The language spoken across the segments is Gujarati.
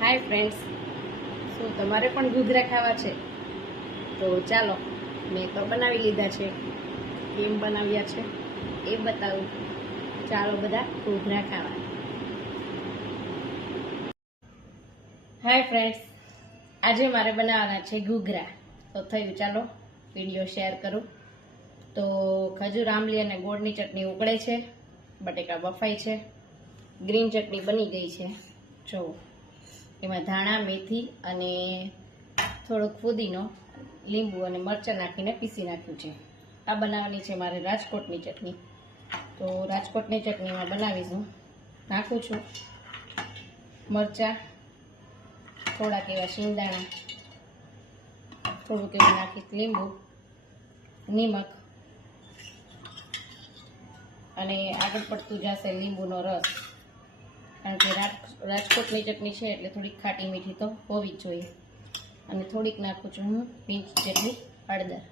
હાય ફ્રેન્ડ્સ, શું તમારે પણ ઘૂઘરા ખાવા છે? તો ચાલો, મેં તો બનાવી લીધા છે. કેમ બનાવ્યા છે એ બતાવું. ચાલો બધા ઘૂઘરા ખાવા. હાય ફ્રેન્ડ્સ, આજે મારે બનાવવાના છે ઘૂઘરા. તો થયું ચાલો વિડીયો શેર કરું. તો ખજૂર, આંબલી અને ગોળની ચટણી ઉકળે છે, બટેકા બફાય છે, ગ્રીન ચટણી બની ગઈ છે. જો એમાં ધાણા, મેથી અને થોડોક ફુદીનો, લીંબુ અને મરચાં નાખીને પીસી નાખ્યું છે. આ બનાવવાની છે મારે રાજકોટની ચટણી. તો રાજકોટની ચટણીમાં બનાવીશું. નાખું છું મરચાં, થોડાક એવા શિંગદાણા, થોડુંક એવું નાખીશ લીંબુ, નિમક અને આગળ પડતું જશે લીંબુનો રસ. કારણ કે રાજકોટની ચટણી છે એટલે થોડીક ખાટી મીઠી તો હોવી જ જોઈએ. અને થોડીક નાખું છું હું પિંચ જેટલી હળદર,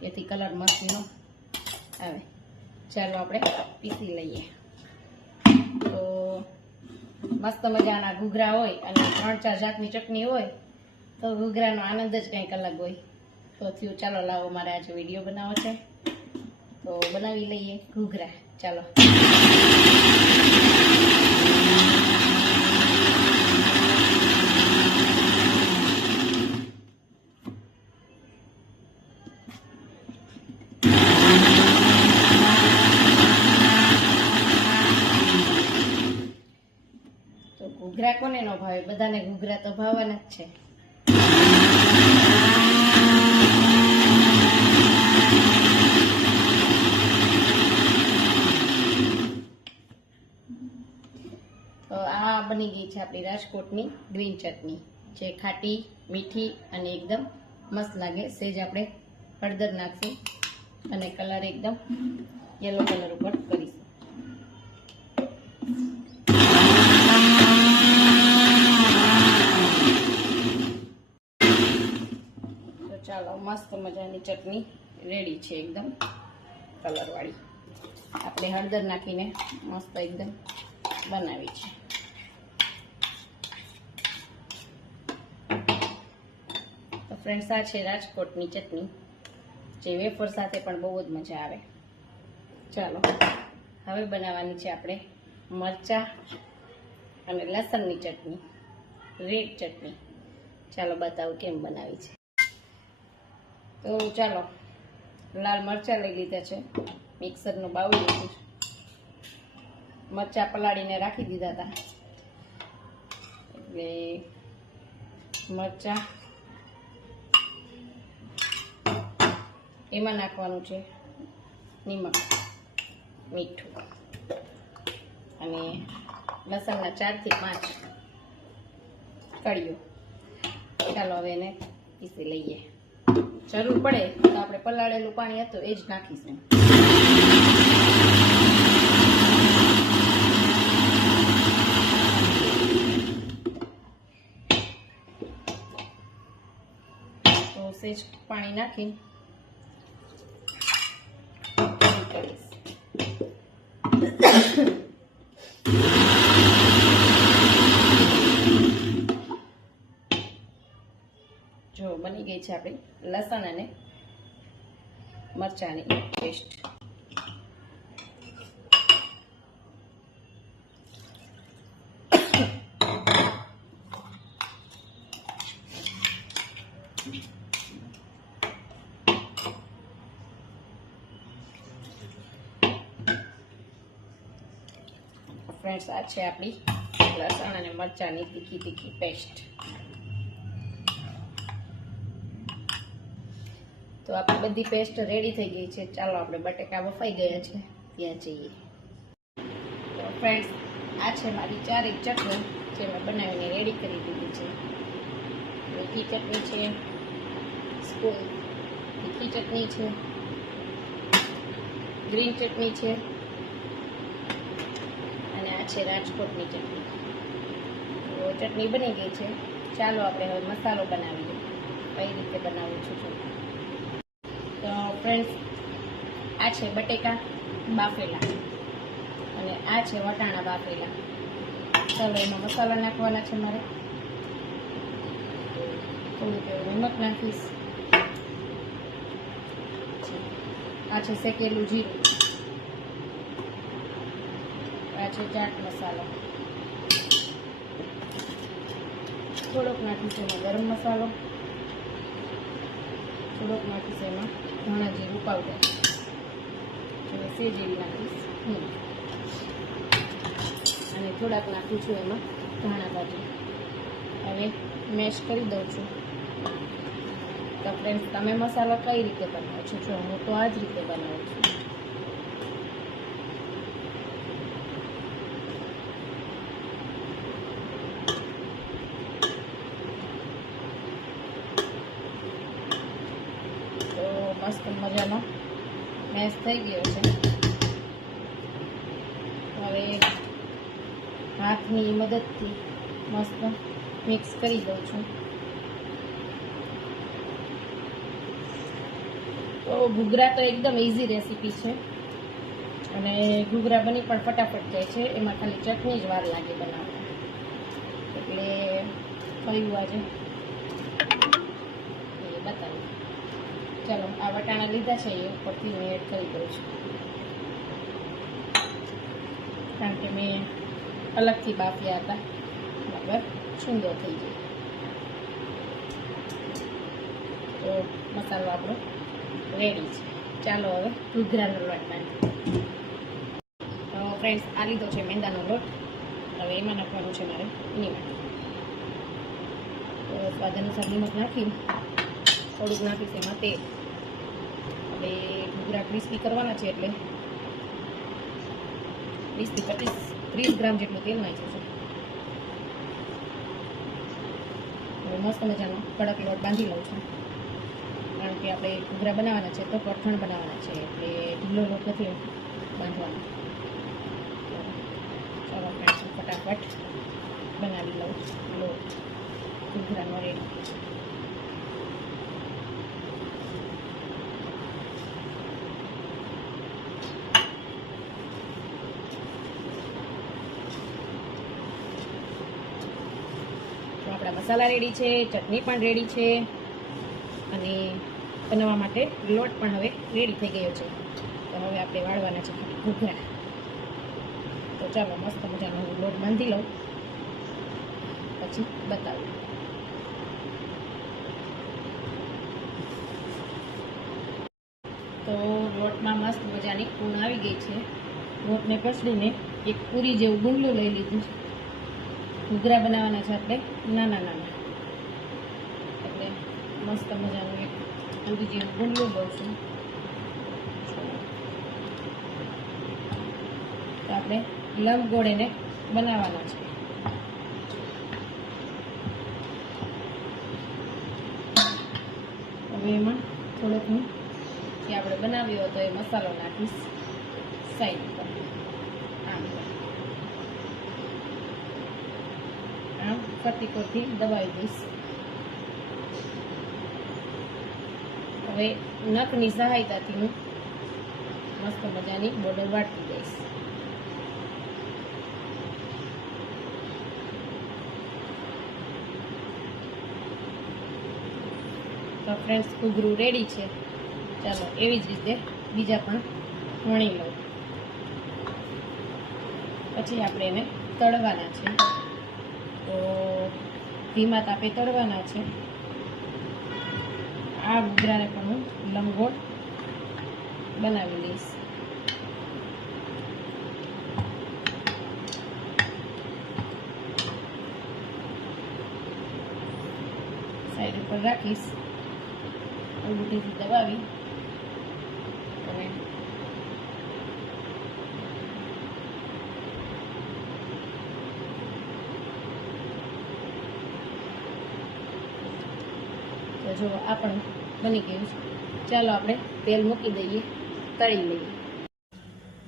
જેથી કલર મસ્તીનો આવે. ચાલો આપણે પીસી લઈએ. તો મસ્ત મજાના ઘૂઘરા હોય અને 3-4 જાતની ચટણી હોય તો ઘૂઘરાનો આનંદ જ કંઈક અલગ હોય. તો થયું ચાલો લાવો, મારે આજે વિડીયો બનાવવો છે તો બનાવી લઈએ ઘૂઘરા. ચાલો. ઘૂઘરા કોને ન ભાવે? બધાને ઘૂઘરા તો ભાવવાના જ છે. તો આ બની ગઈ છે આપણી રાજકોટની ગ્રીન ચટણી, જે ખાટી, મીઠી અને એકદમ મસ્ત લાગે. સેજ આપણે હળદર નાખશું અને કલર એકદમ યલો કલર ઉપર કરીશું. ચાલો, મસ્ત મજાની ચટણી રેડી છે, એકદમ કલરવાળી. આપણે હળદર નાખીને મસ્ત એકદમ બનાવી છે. તો ફ્રેન્ડ્સ, આ છે રાજકોટની ચટણી, જે વેફર સાથે પણ બહુ જ મજા આવે. ચાલો હવે બનાવવાની છે આપણે મરચાં અને લસણની ચટણી, રેડ ચટણી. ચાલો બતાવું કેમ બનાવી છે. તો ચાલો, લાલ મરચાં લઈ લીધા છે, મિક્સરનું બાઉલ લીધું છે. મરચાં પલાળીને રાખી દીધા હતા એટલે મરચાં એમાં નાખવાનું છે નિમક, મીઠું અને લસણના 4 થી 5 કળીઓ. ચાલો હવે એને પીસી લઈએ. જરૂર પડે તો આપણે પલાળેલું પાણી હતું એ જ નાખીશું. તો સેજ પાણી નાખી કરીશ. જો બની ગઈ છે આપણી લસણ અને મરચાંની પેસ્ટ. ફ્રેન્ડ્સ, આ છે આપણી લસણ અને મરચાંની તીખી પેસ્ટ. તો આપણી બધી પેસ્ટ રેડી થઈ ગઈ છે. ચાલો આપણે બટેકા બફાઈ ગયા છે ત્યાં જઈએ. તો ફ્રેન્ડ્સ, આ છે મારી 4 ચટણી જે મેં બનાવીને રેડી કરી દીધી છે. મીઠી ચટણી છે, તીખી ચટણી છે, ગ્રીન ચટણી છે અને આ છે રાજકોટની ચટણી. તો ચટણી બની ગઈ છે. ચાલો આપણે હવે મસાલો બનાવીએ. કઈ રીતે બનાવું છું તો ફ્રેન્ડ્સ, આ છે બટેકા બાફેલા અને આ છે વટાણા બાફેલા. ચાલો એમાં મસાલા નાખવાના છે મારે. થોડુંક એવું નમક નાખીશ. આ છે શેકેલું જીરું, આ છે ચાટ મસાલો, થોડોક નાખીશ એમાં ગરમ મસાલો, થોડોક નાખીશ એમાં ધાણા જીરું પાવડર, અને સેજ એવી નાખીશ અને થોડાક નાખું છું એમાં ધાણા ભાજી. હવે મેશ કરી દઉં છું. તો ફ્રેન્ડ્સ, તમે મસાલા કઈ રીતે બનાવો છો? જો હું તો આ જ રીતે બનાવું છું. તો મસ્ત મજાનો મેશ થઈ ગયો છે. હવે હાથની મદદથી મસ્ત મિક્સ કરી દઉં છું. તો ઘૂઘરા તો એકદમ ઇઝી રેસીપી છે અને ઘૂઘરા બની પણ ફટાફટ જાય છે. એમાં ખાલી ચટણી જ વાર લાગે બનાવવા. એટલે કયું આજે એ બતાવું. ચાલો, આ વટાણા લીધા છે એ ઉપરથી મેં એડ કરી દઉં છું, કારણ કે મેં અલગથી બાફ્યા હતા. બરાબર છૂંદો થઈ જાય. તો મસાલો આપણો રેડી છે. ચાલો હવે ઘૂઘરાનો લોટ બાંધીએ. તો ફ્રેન્ડ્સ, આ લીધો છે મેંદાનો લોટ. હવે એમાં નાખવાનું છે મારે નિમક. તો સ્વાદ અનુસાર નિમક નાખી થોડુંક નાખીશ એમાં તેલ. હવે ઘૂઘરા ક્રિસ્પી કરવાના છે એટલે 20 થી 30 ગ્રામ જેટલું તેલ નાખ્યું છે. હવે મસ્ત મજાનો કડક લોટ બાંધી લઉં છું, કારણ કે આપણે ઘૂઘરા બનાવવાના છે તો કઠણ બનાવવાના છે, એટલે ઢીલો લોટ નથી બાંધવાનો. ચાલો ફ્રેન્ડ્સ, ફટાફટ બનાવી લઉં લોટ ઘૂઘરાનો રેડી. તો આપણા મસાલા રેડી છે, ચટણી પણ રેડી છે અને બનાવવા માટે લોટ પણ હવે રેડી થઈ ગયો છે. તો હવે આપણે વાળવાના છે ઘૂઘરા. તો ચાલો મસ્ત મજાનો હું લોટ બાંધી લઉં, પછી બતાવું. તો લોટમાં મસ્ત મજાની કૂણ આવી ગઈ છે. લોટને પસડીને એક પૂરી જેવું ગુંડલું લઈ લીધું. ઘૂઘરા બનાવવાના છે આપણે નાના નાના, એટલે મસ્ત મજાનું એક પૂરી જેવું ગુંડલું લઉં છું. તો આપણે લંબગોળ એને બનાવવાના છે. હવે એમાં થોડોક હું જે આપણે બનાવ્યો હતો એ મસાલો નાખીશ સાઈડ પર. આમ કટીકોથી દબાવી દઈશ. હવે નખની સહાયતાથી હું મસ્ત મજાની બોર્ડર વાટતી દઈશ. તો ફ્રેન્ડ્સ, ઘૂઘરું રેડી છે. ચાલો એવી જ રીતે બીજા પણ વણી લઉં. પછી આપણે એને તળવાના છે. તો ધીમા તાપે તળવાના છે. આ ઘૂઘરાને પણ હું લંબગોળ બનાવી લઈશ. સાઈડ ઉપર રાખીશ, અંગૂઠીથી દબાવી અને તો જો આ પણ બની ગયું છે. ચાલો આપણે તેલ મૂકી દઈએ, તળી લઈએ.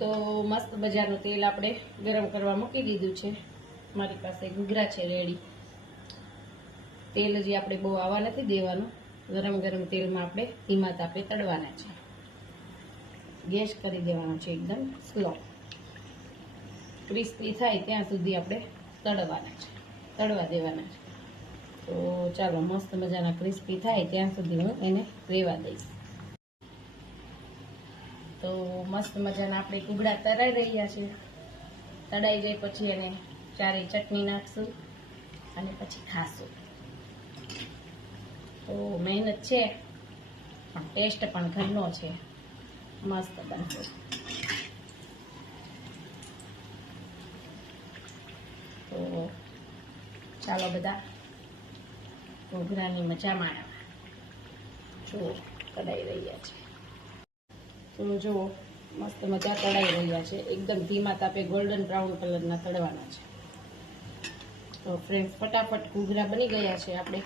તો મસ્ત બજારનું તેલ આપણે ગરમ કરવા મૂકી દીધું છે. મારી પાસે ઘૂઘરા છે રેડી. તેલ હજી આપણે બહુ આવા નથી દેવાનું. ગરમ ગરમ તેલમાં આપણે ધીમા તાપે તળવાના છે. ગેસ કરી દેવાનો છે એકદમ સ્લો. ક્રિસ્પી થાય ત્યાં સુધી આપણે તળવા દેવાના છે. તો ચાલો મસ્ત મજાના ક્રિસ્પી થાય ત્યાં સુધી હું એને રેવા દઈશ. તો મસ્ત મજાના આપણે ઘૂઘરા તળાઈ રહ્યા છે. તળાઈ જાય પછી એને ચારે ચટણી નાખશું અને પછી ખાશું. તો મહેનત છે પણ ટેસ્ટ પણ ઘરનો છે, મસ્ત બનશે. તો ચાલો બધા ઘૂઘરાની મજા માણવા. જો તળાઈ રહ્યા છે, તો જો મસ્ત મજા તળાઈ રહ્યા છે. એકદમ ધીમા તાપે ગોલ્ડન બ્રાઉન કલરના તળવાના છે. તો ફ્રેન્ડ્સ ફટાફટ ઘૂઘરા બની ગયા છે. આપણે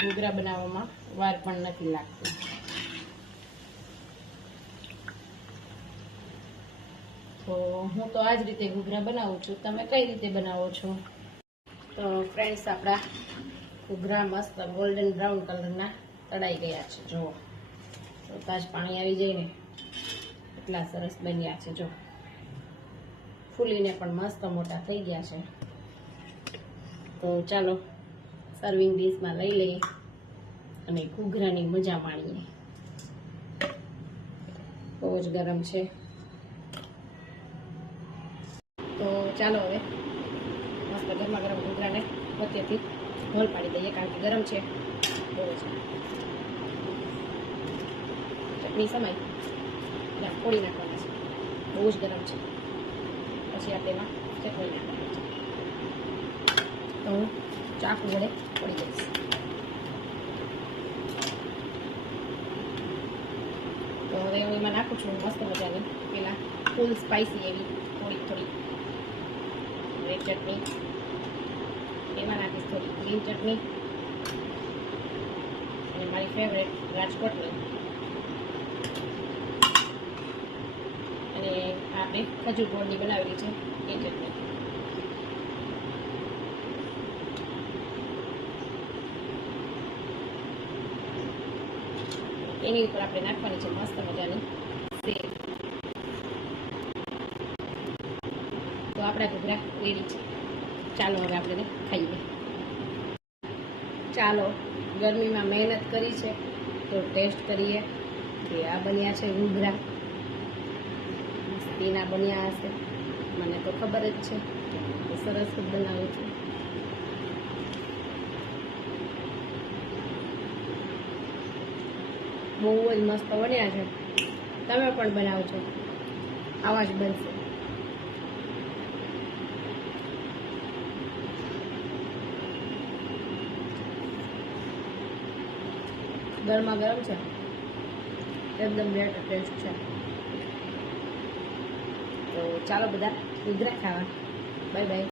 ઘૂઘરા બનાવવામાં વાર પણ નથી લાગતી. તો હું તો આ જ રીતે ઘૂઘરા બનાવું છું. તમે કઈ રીતે બનાવો છો? તો ફ્રેન્ડ્સ આપણા ઘૂઘરા મસ્ત ગોલ્ડન બ્રાઉન કલરના તળાઈ ગયા છે. જુઓ તો તાજ પાણી આવી જાય ને એટલા સરસ બન્યા છે. જો ફૂલીને પણ મસ્ત મોટા થઈ ગયા છે. તો ચાલો સર્વિંગ ડીશમાં લઈ લઈએ અને ઘૂઘરાની મજા માણીએ. બહુ જ ગરમ છે. તો ચાલો હવે મસ્ત ગરમા ગરમ ઘૂઘરાને વચ્ચેથી હોલ પાડી દઈએ, કારણ કે ગરમ છે બહુ જ. ચટણી સમાય એટલે ફોડી નાખવાની છે, બહુ જ ગરમ છે. પછી આપણે એમાં ચટણી નાખવાની છે. તો હું ચાકુ વડે ફોડી દઈશ. તો હવે હું એમાં નાખું છું મસ્ત મજાની પેલા ફૂલ સ્પાઇસી એવી થોડી રેડ ચટણી. એમાં નાખીશ થોડી ગ્રીન ચટણી અને મારી ફેવરેટ રાજકોટની. અને આપણે ખજૂર ગોળની બનાવેલી છે એ ચટણી. એની ઉપર આપણે નાખવાની છે મસ્ત મજાની સેવ. તો આપણા ઘૂઘરા રેડી છે. ચાલો હવે આપણે ખાઈએ. ચાલો ગરમીમાં મહેનત કરી છે તો ટેસ્ટ કરીએ કે આ બન્યા છે ઘૂઘરા. મસ્તીના બન્યા હશે, મને તો ખબર જ છે. તો સરસ જ બનાવું છું. બહુ જ મસ્ત બન્યા છે. તમે પણ બનાવજો, આવા જ બનશે. ગરમા ગરમ છે, એકદમ બેસ્ટ ટેસ્ટ છે. તો ચાલો બધા ઘૂઘરા ખાવા. Bye bye.